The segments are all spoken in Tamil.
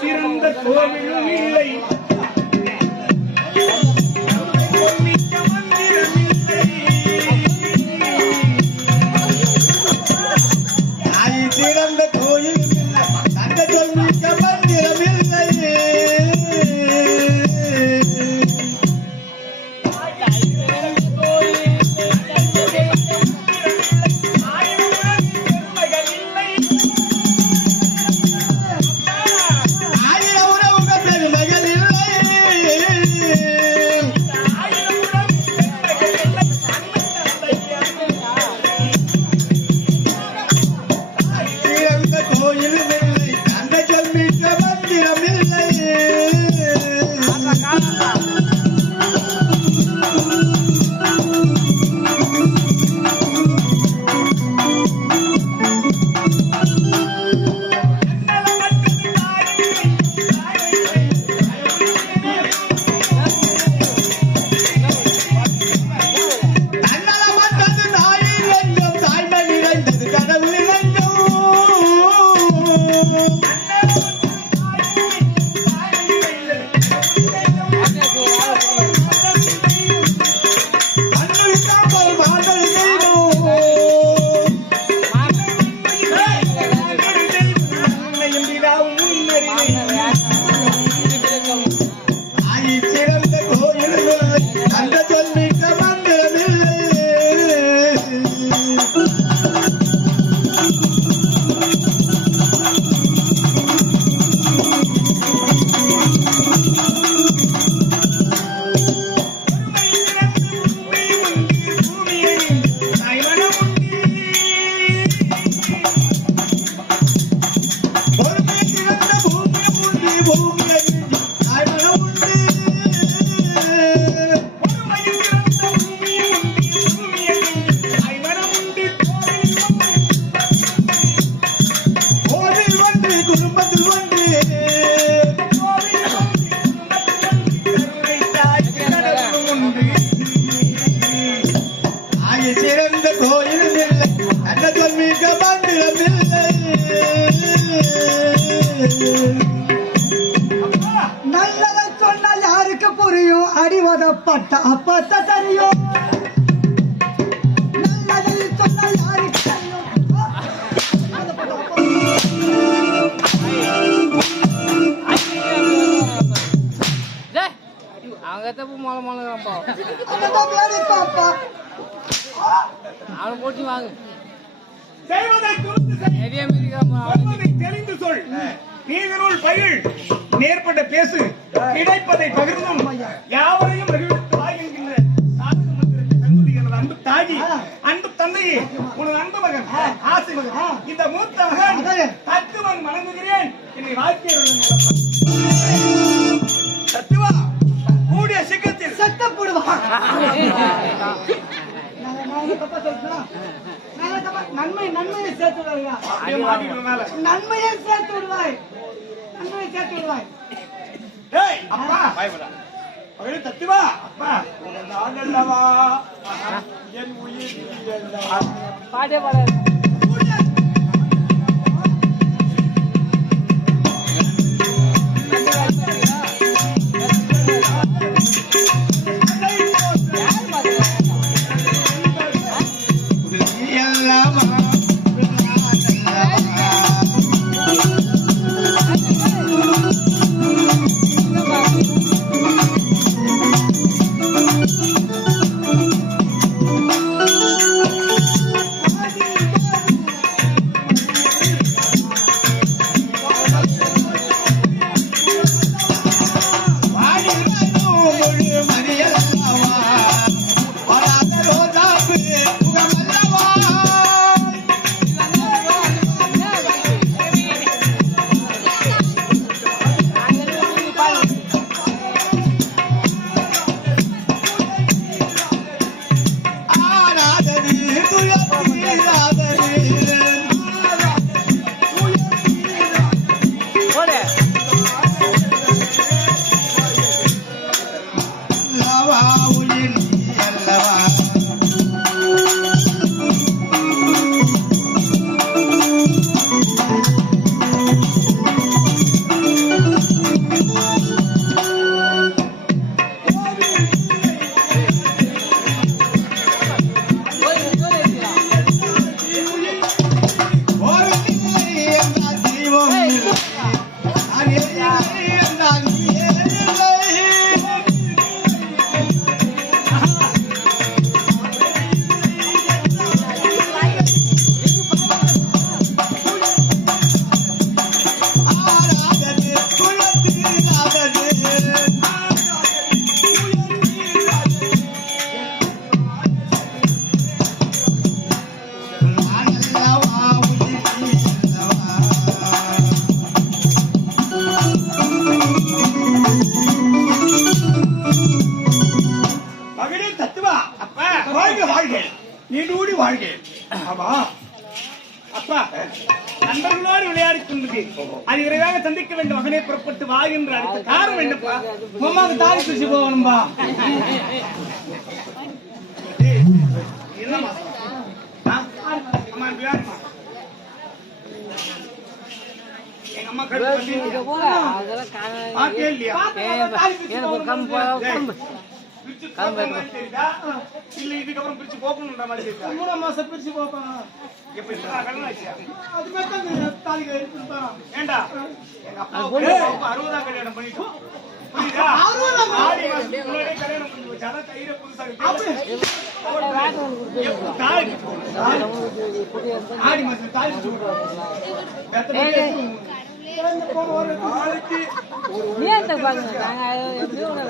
சிறந்த கோவிலும் இல்லை. தங்க சொல்மிக்க மந்திரம் இல்லை நல்லதை சொன்னா யாருக்கு புரியும்? அடிவதப்பட்ட அப்பத்த தெரியும். நல்லதை சொன்னா யாருக்கு பாப்பா அவனை போட்டு வாங்க. செய்வதை அவனை சொல்வதை தெளிந்து சொல். நீதருள் பயிர் நேர்பட்ட பேசு. கிடைப்பதை பகிர்ந்தும். யாவரையும் மகிழ்வித்து அன்பு தாகி அன்பு தந்தையே உனது அன்பு மகன் ஆசை மகன். இந்த மூத்த மகன் தத்துவன் வணங்குகிறேன். என்னை வாழ்க்கையில் சத்துவா. கூடிய சீக்கிரத்தில். சத்த நன்மை நன்மையை சேர்த்து விடுவாயா? நன்மையை சேர்த்து விடுவாய். நன்மையை சேர்த்து விடுவாய். அப்பா. மகளே தத்துவா அப்பா. நான் அல்லவா என் உயிர் நீ அல்லவா அது விரைவாக சந்திக்க வேண்டும். மகனே புறப்பட்டு வா என்று அடுத்த என்னப்பா? அம்மாவுக்கு தாலி பிரிச்சு போகணும்பா. எங்க அம்மா பிரிச்சு? இல்ல இதுக்கப்புறம் பிரிச்சு போகணுன்ற மாதிரி தெரியுதா? மூணாம் மாசம் பிரிச்சு போப்பா எப்படி இருக்கா? கல்யாணம்? அது மாதிரி தாலி ஏண்டா? எங்க அப்பா அறுபதாம் கல்யாணம் பண்ணிட்டோம். புரியுதா? ஆடி மாசத்துக்கு முன்னாடியே கல்யாணம் பண்ணி வச்சு. அதான் கயிறை புதுசா கட்டி- எப்ப தாலி? ஆடி மாசம் தாலி சுட்டு பாருங்க. எப்படியோ ஒரு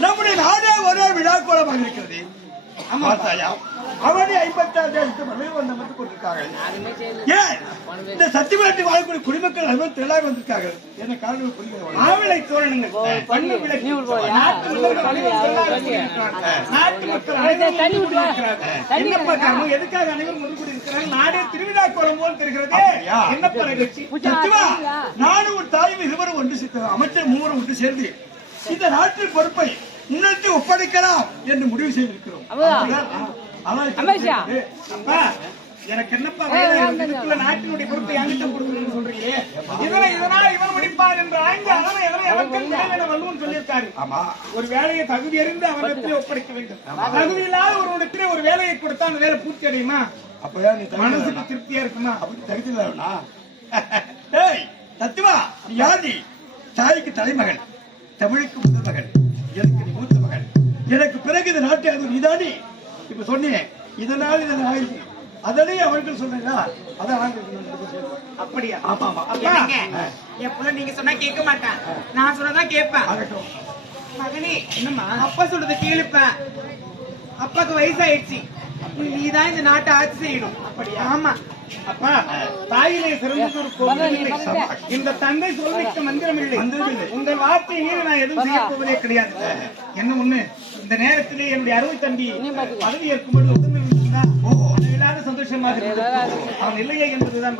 நம்முடைய நாடே ஒரே விழா கோலமாக இருக்கிறது ஆமா தாயா அவனே ஐம்பத்தாறு தேசத்து மகளிர் வந்து அமர்ந்து செய்யல. ஏன்? இந்த சத்தியவாட்டி வாழக்கூடிய குடிமக்கள் அனைவரும் திரளாக வந்திருக்காங்க என்ன காரணம் புரிகிறது? மாவிளை தோரணங்கள். பண்ணு விளக்கு? நாட்டு மக்கள் என்னப்பா. காரணம்? எதுக்காக அனைவரும் ஒன்று கூடியிருக்கிறார்கள்? நாடே திருவிழா கோலம் போல் தெரிகிறதே? என்னப்பா நிகழ்ச்சி நானும் ஒரு தாயும் இருவரும் ஒன்று சேர்த்து அமைச்சர் மூவரும் ஒன்று சேர்ந்து இந்த நாட்டின் பொறுப்பை முன்னெடுத்து ஒப்படைக்கலாம் என்று முடிவு செய்திருக்கிறோம். அமேஷா. அப்பா எனக்கு என்னப்பா இதுக்குள்ள நாட்டினுடைய பொறுப்பை என்கிட்ட கொடுக்கணும்னு சொல்றீங்களே இதனை இதனால் இவன் முடிப்பார் என்று ஆய்ந்து அதனை எதனை அவர்கள் விளைவின வல்லுவன் சொல்லியிருக்காரு. ஆமா. ஒரு வேலையை தகுதி அறிந்து அவனிடத்திலே ஒப்படைக்க வேண்டும். தகுதி இல்லாத ஒருவனிடத்திலே ஒரு வேலையை கொடுத்தா அந்த வேலை பூர்த்தி அடையுமா? தகுதி மனசுக்கு? திருப்தியா இருக்குமா? அப்படி தகுதி இல்லைனா? டேய் சத்தியமா நீ யார் நீ தாய்க்கு தலைமகன் தமிழுக்கு முதல் மகன் எனக்கு மூத்த மகன். எனக்கு பிறகு இந்த நாட்டை அது நீதானே இப்ப சொன்னேன் இதனால் இதன் ஆயிடுச்சு அதனே அவர்கள் சொன்னா சொல்றோம். அப்படியா? ஆமா நீங்க சொன்னா கேட்க மாட்டேன். நான் சொன்னதான் கேட்பேன். ஆகட்டும். மகனே என்னம்மா? அப்பா சொல்றத கேளுப்ப. அப்பாக்கு வயசாயிடுச்சு. நீதான் இந்த நாட்டை ஆட்சி செய்யணும். அப்படியா? ஆமா. அப்பா தாயிலே சிறந்தது ஒரு. இந்த தந்தை சொல்லிக்க மந்திரம் இல்லை. உங்கள் வார்த்தையை நான் எதுவும் செய்ய போவதே கிடையாது. என்ன ஒண்ணு? இந்த நேரத்திலே என்னுடைய அருமை தம்பி பதவி இருந்தா, ஓ, இல்லாத சந்தோஷமாக. அவன் இல்லையே என்பதுதான்